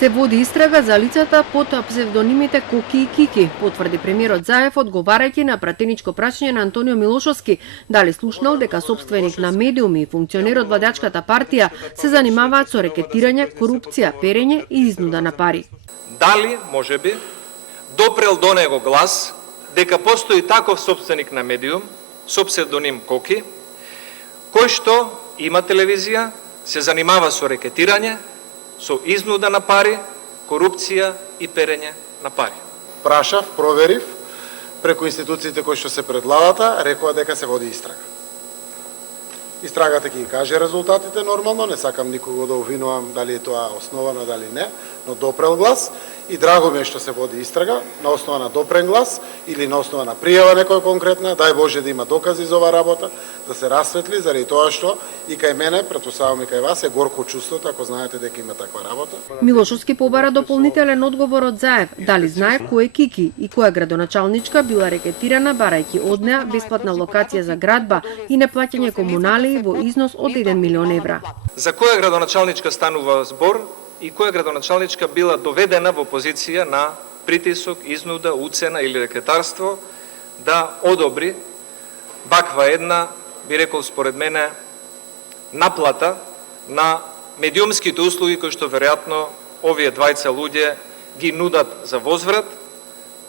Се води истрага за лицата под псевдонимите Коки и Кики, потврди премиерот Заев одговарајќи на пратеничко прашање на Антонио Милошовски дали слушнал дека собственик на медиуми и функционер од владачката партија се занимаваат со рекетирање, корупција, перење и изнуда на пари. Дали, можеби, допрел до него глас дека постои таков собственик на медиум со псевдоним Коки, кој што има телевизија, се занимава со рекетирање, со изнуда на пари, корупција и перење на пари. Прашав, проверив, преку институциите кои што се предлагата, рекоа дека се води истрага. Истрагата ќе ги каже резултатите нормално, не сакам никого да обвинувам дали е тоа основано, дали не, но допрел глас и драго ми е што се води истрага на основа на допрен глас или на основа на пријава некоја конкретна, дај Боже да има докази за оваа работа, да се расветли заради тоа што и кај мене, претпоставувам и кај вас, е горко чувството ако знаете дека има таква работа. Милошовски побара дополнителен одговор од Заев, дали знае кој е Кики и која градоначалничка била рекетирана барајќи од неа бесплатна локација за градба и неплаќање комуналии во износ од 1 милион евра. За која градоначалничка станува збор и која градоначалничка била доведена во позиција на притисок, изнуда, уцена или рекетарство да одобри ваква една, би рекол според мене, наплата на медиумските услуги кои што веројатно овие двајца луѓе ги нудат за возврат,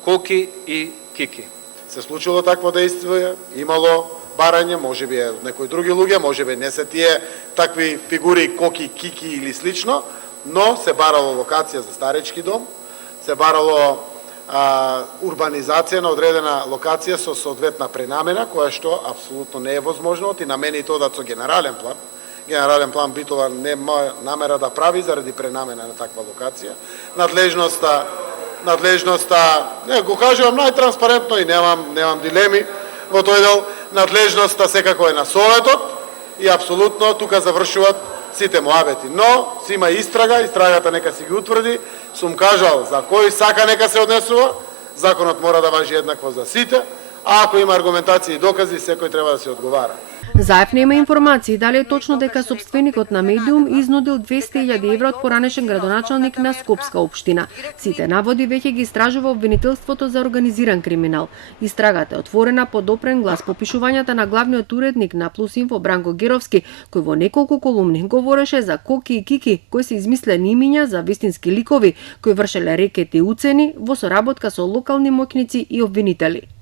Коки и Кики. Се случило такво действие, имало барање, можеби е некои други луѓе, можеби не се тие такви фигури Коки, Кики или слично, но се барало локација за старечки дом, се барало урбанизација на одредена локација со соодветна пренамена, која што апсолутно не е возможно, и на мене и тоа да со генерален план. Генерален план Битола нема намера да прави заради пренамена на таква локација. Надлежноста, не го кажувам најтранспарентно и немам дилеми во тој дел, надлежноста секако е на Советот и апсолутно тука завршуваат сите муабети. Но си има истрага, истрагата нека си ги утврди. Сум кажал за кој сака нека се однесува, законот мора да важи еднакво за сите, а ако има аргументации и докази, секој треба да се одговара. Заев нема информации дали е точно дека собственикот на медиум изнудил 200.000 евра од поранешен градоначалник на Скопска општина. Сите наводи веќе ги истражува обвинителството за организиран криминал. Истрагата е отворена по допрен глас по пишувањата на главниот уредник на Плюсинфо Бранко Геровски, кој во неколку колумни говореше за Коки и Кики, кои се измислени имиња за вистински ликови, кои вршеле рекети и уцени во соработка со локални моќници и обвинители.